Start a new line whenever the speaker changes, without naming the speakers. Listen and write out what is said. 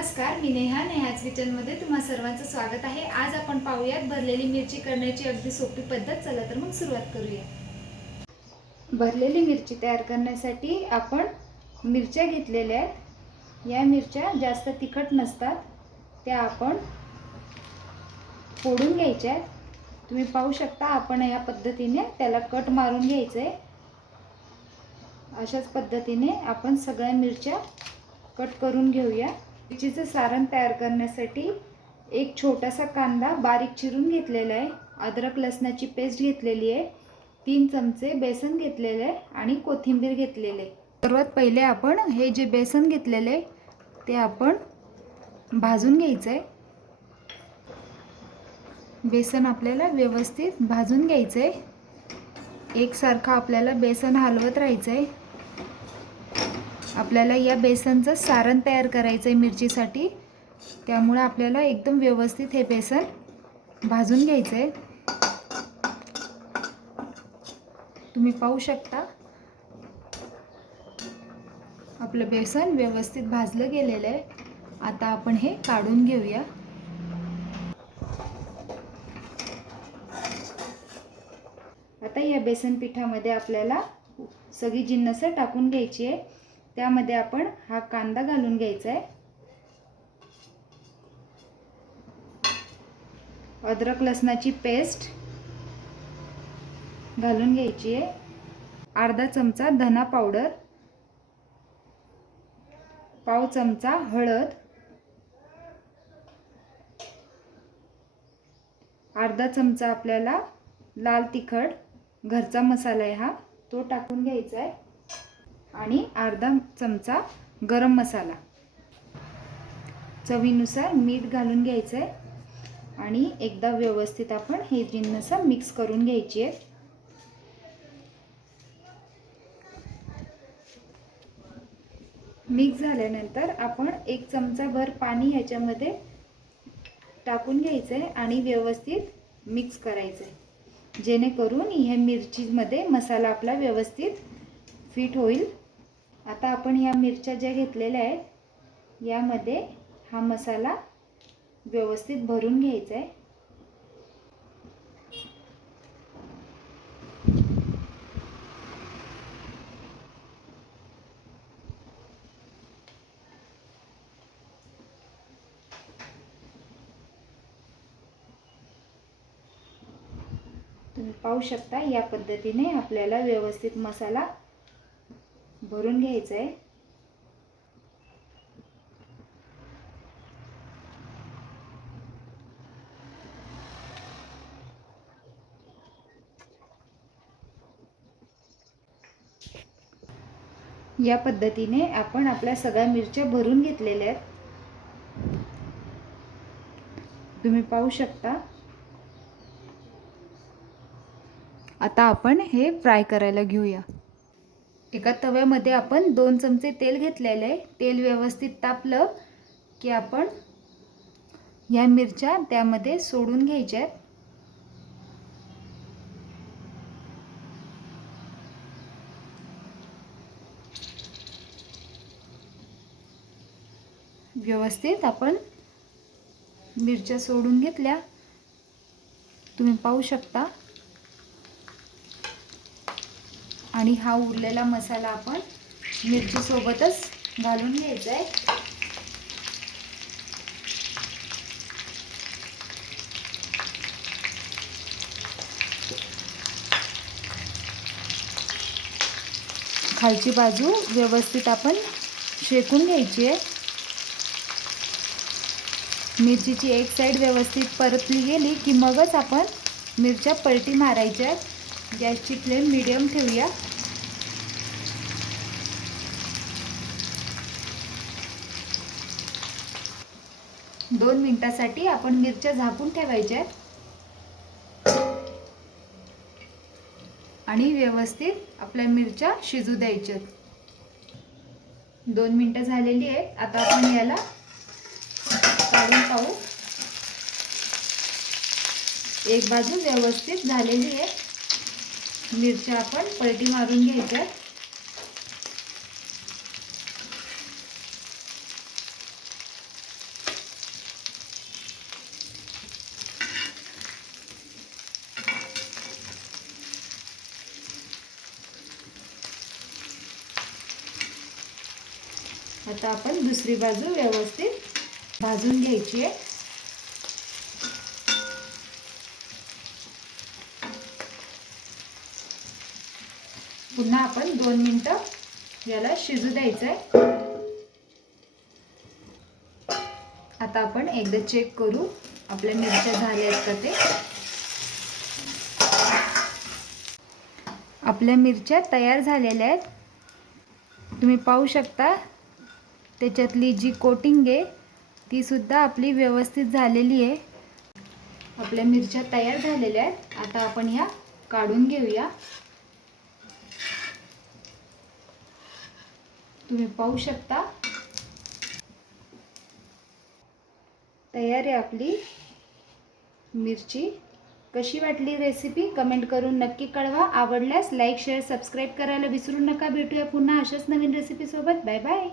नमस्कार मी नेहा. नेहाच किचनमध्ये तुम्हा सर्वांचं स्वागत आहे. आज आपण पाहूयात भरलेली मिरची करण्याची अगदी सोपी पद्धत. चला तर मग सुरुवात करूया. भरलेली मिरची तयार करण्यासाठी आपण मिरच्या घेतलेल्या आहेत. या मिरच्या जास्त तिखट नसतात. त्या आपण फोडून घ्यायच्या आहेत. तुम्ही पाहू शकता आपण या पद्धतीने त्याला कट मारून घ्यायचं आहे अशाच पद्धतीने आपण सगळ्या मिरच्या कट करून घेऊया. मिरचीचं सारण तयार करण्यासाठी एक छोटासा कांदा बारीक चिरून घेतलेला आहे. अद्रक लसणाची पेस्ट घेतलेली आहे. तीन चमचे बेसन घेतलेले आहे आणि कोथिंबीर घेतलेले आहे. सर्वात पहिले आपण हे जे बेसन घेतलेले ते आपण भाजून घ्यायचं आहे बेसन आपल्याला व्यवस्थित भाजून घ्यायचं आहे एकसारखं आपल्याला बेसन हलवत राहायचं आहे आपल्याला या बेसनचं सारण तयार करायचं आहे मिरचीसाठी. त्यामुळे आपल्याला एकदम व्यवस्थित हे बेसन भाजून घ्यायचं आहे तुम्ही पाहू शकता. आपलं बेसन व्यवस्थित भाजलं गेलेलं आहे. आता आपण हे काढून घेऊया. आता या बेसन पिठामध्ये आपल्याला सगळी जिन्नस टाकून घ्यायची आहे. त्यामध्ये आपण हा कांदा घालून घ्यायचा आहे अद्रक लसणाची पेस्ट घालून घ्यायची आहे अर्धा चमचा धना पावडर पाव चमचा हळद अर्धा चमचा आपल्याला लाल तिखट घरचा मसाला आहे हा तो टाकून घ्यायचा आहे आणि अर्धा चमचा गरम मसाला. चवीनुसार मीठ घालून घ्यायचं आहे आणि एकदा व्यवस्थित आपण हे जिन्नस मिक्स करून घ्यायची आहे मिक्स झाल्यानंतर आपण एक चमचाभर पाणी ह्याच्यामध्ये टाकून घ्यायचं आहे आणि व्यवस्थित मिक्स करायचं आहे जेणेकरून ह्या मिरचीमध्ये मसाला आपला व्यवस्थित फिट होईल. आता आपण ह्या मिरच्या ज्या घेतलेल्या आहेत यामध्ये हा मसाला व्यवस्थित भरून घ्यायचा आहे तुम्ही पाहू शकता या पद्धतीने आपल्याला व्यवस्थित मसाला भरून घ्यायचं आहे या पद्धतीने आपण आपल्या सगळ्या मिरच्या भरून घेतलेल्या आहेत. तुम्ही पाहू शकता. आता आपण हे फ्राय करायला घेऊया. एका तव्यामध्ये आपण दोन चमचे तेल घेतलेले आहे. तेल व्यवस्थित तापलं की आपण या मिरच्या त्यामध्ये सोडून घ्यायच्या आहेत. व्यवस्थित आपण मिरच्या सोडून घेतल्या. तुम्ही पाहू शकता. आणि हा उरलेला मसाला आपण मिरचीसोबतच घालून घ्यायचा आहे. खालची बाजू व्यवस्थित आपण शेकून घ्यायची आहे. मिरचीची एक साईड व्यवस्थित परतली गेली की मगच आपण मिरच्या पलटी मारायच्या गॅसची फ्लेम मिडियम ठेवूया. दोन मिनिटासाठी आपण मिरच्या झाकून ठेवायच्या आणि व्यवस्थित आपल्या मिरच्या शिजू द्यायच्यात दोन मिनटं झालेली आहे आता आपण याला काढून पाहू. एक बाजू व्यवस्थित झालेली आहे. मिरच्या आपण पलटी मारून घ्यायच्या. आता आपण दुसरी बाजू व्यवस्थित भाजून घ्यायची आहे. पुन्हा आपण दोन मिनटं याला शिजू द्यायचं आहे आता आपण एकदा चेक करू आपल्या मिरच्या झाल्या आहेत का ते. आपल्या मिरच्या तयार झालेल्या आहेत. तुम्ही पाहू शकता त्याच्यातली जी कोटिंग आहे ती सुद्धा आपली व्यवस्थित झालेली आहे. आपल्या मिरच्या तयार झालेल्या आहेत. आता आपण ह्या काढून घेऊया. तुम्ही पाहू शकता. तयार आहे आपली. मिरची. कशी वाटली रेसिपी कमेंट करून नक्की कळवा. आवडल्यास लाईक शेअर सबस्क्राईब करायला विसरू नका. भेटूया पुन्हा अशाच नवीन रेसिपीसोबत बाय बाय